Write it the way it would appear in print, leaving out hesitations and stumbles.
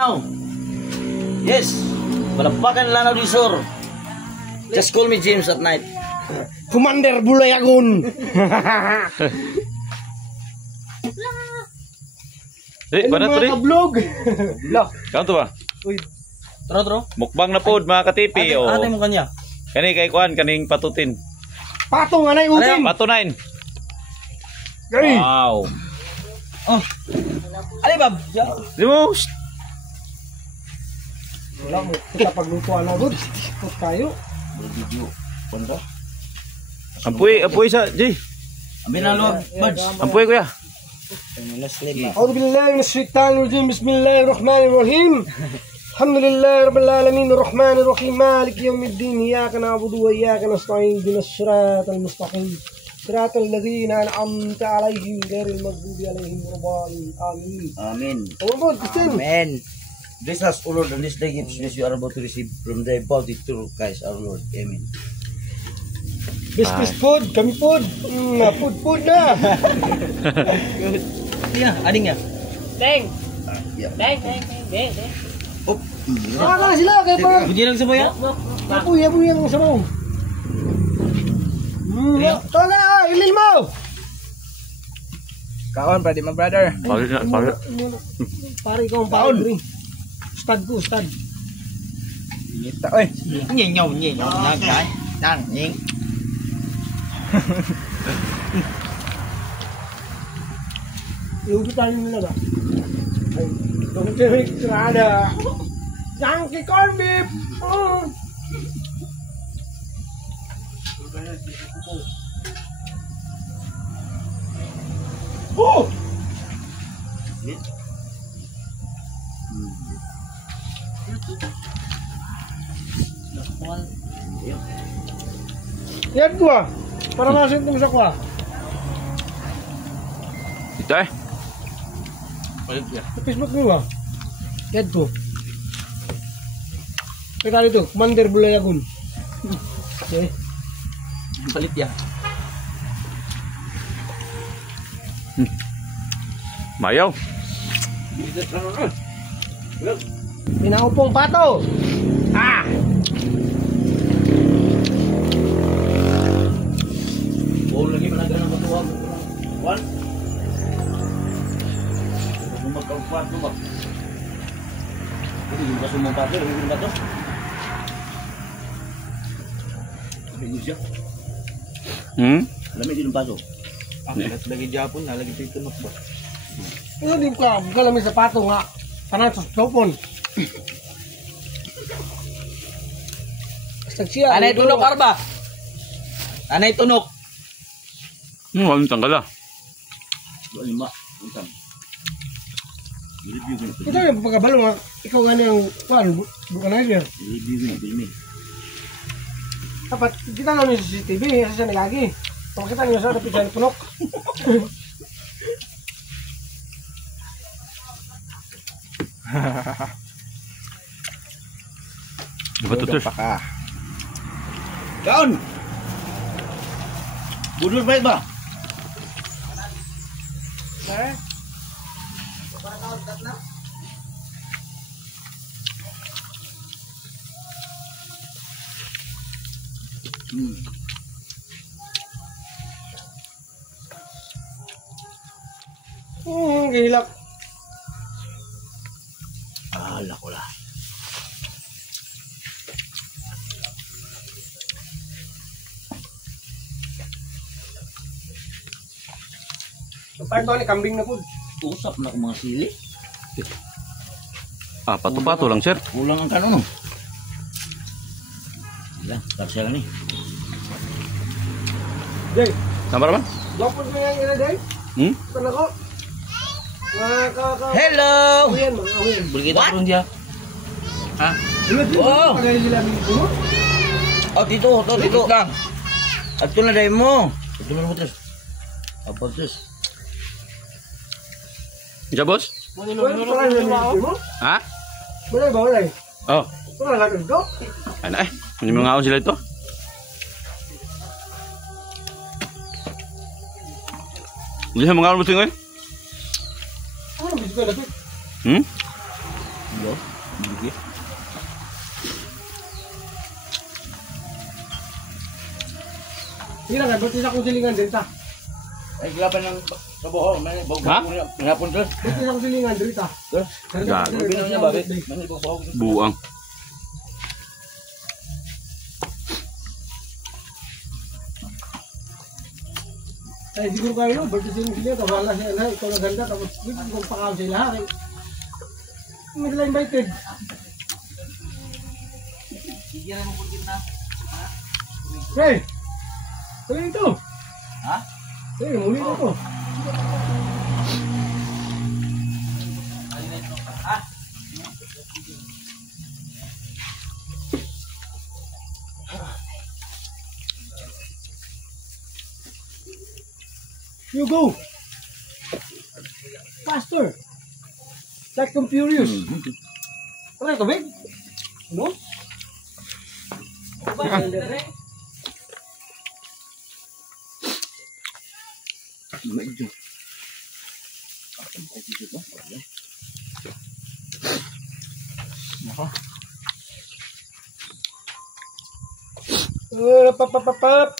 Now, yes, Balabakan Lanao del Sur. Just call me James at night. Commander Bulayagon. Mana to rin? Vlog. Kaon to ba? Uy, Tro. Mukbang na pod mga katipi. Ate mo kanya. Kani kay kuan kaning patutin. patong anay utin. Patunain. Gay. Wow. Oh. Ali bab. Di mo. Wala mo kita paglutuan na gud. Put kayo. Video. Punta. Apoy sa Jay. Amin na luwag, buds. Apoy kuya. A'udzu billahi minash shaitanir rajim. Bismillahirrahmanirrahim. Alhamdulillahi rabbil alamin arrahmanir rahim maliki yaumiddin iyyaka na'budu wa iyyaka nasta'in ihdinas siratal mustaqim siratal ladzina an'amta 'alaihim ghairil maghdubi 'alaihim waladdallin. Amin. Amin. Tawag Christian. Amen. Bless us, O Lord, and this day gifts which you are about to receive from thy bounty through Christ our Lord. Amen. Best food, kami food. Food na. Yeah, ading niya. Deng. Yeah. Deng. Oh. Wala sila kay para. Bigyan lang sa boya. Apoy ang sabaw. Tala, ilil mo. Kaon, pwede mo, brother. Pare. Pare ko ang paon. Ustad ko, ustad. Inita, oy. Nyenyaw. Nagay. Nanging. Yung kita nila ba? Ay, don't take rada. Yankee corn beef. Oh. Yan gua. Para masuk itong sakwa. Ito eh. Sa Facebook mo ba? Yan ko. Kaya dito, Commander Bulayagon. Okay. Palit ya. Mayaw. Pinaupong pato. Ah! Lagi malaga ng matuwag. One. Kung magkaupuan mo ba? Hindi yung kaso mong pato. Hindi yung bato. Lamig siya. Lamig yung pato. Lagi Japon na. Lagi titunok ba? Hindi ka lamig sa pato nga. Tanan sa sopon. Basta siya. Anay tunok, Arba. Anay tunok. Walang tanggal ah. 5. Utang. I-review ko na. Ito yung pagkabalo nga. Ikaw nga yung vulcanizer. I-review ko na. Filmi. Dapat kita namin sa CCTV. Isa siya nilagi. Kung kita nyo sa dapat siya punok. Diba to sir? Kaon! Budul baik ba? Eh? Gihilak. Ala ko lah. Parang ito ni kambing na po. Usap na kung mga sili. Pato-pato lang sir. Kulang ang kanon. Ilan, karsya ka ni. Jay, Sama naman? lopod mo yan ina, Jay. Ito na ko. Hello! Awiyan mo, awiyan. Boleh kita turun dia? Hah? Oh! Pagay sila minto mo. Oh, dito. Lang. At ito na dahil mo. Ito na mo terus. Apa terus? Diyan boss? Wala na minto mo. Ha? Wala ba, wala eh. Oh. Wala na ito. Ano eh? Hindi mo nga ako sila ito? Hindi siya mga almusing eh? Ano, bisip ka na ito? Yo. Sige. Sige lang, ba't isa kong silingan din ta? Ay, laban ng kabuho. Ha? Manapon to. Ba't isa kong silingan din ta? Gago. Binaw niya, bakit? Mani kabuho. Buang. Ay, di ko kayo, ba't isa yung silingan? Wala siya na, ikaw na ganda, tapos di ko pakaw sila. Hindi sila invited. Sigiran mo po na. Hey! Tuloy ito! Ha? Hey, muli ko to. You go! Faster! Like I'm furious. Ano ito, babe? No? Medyo. Pap.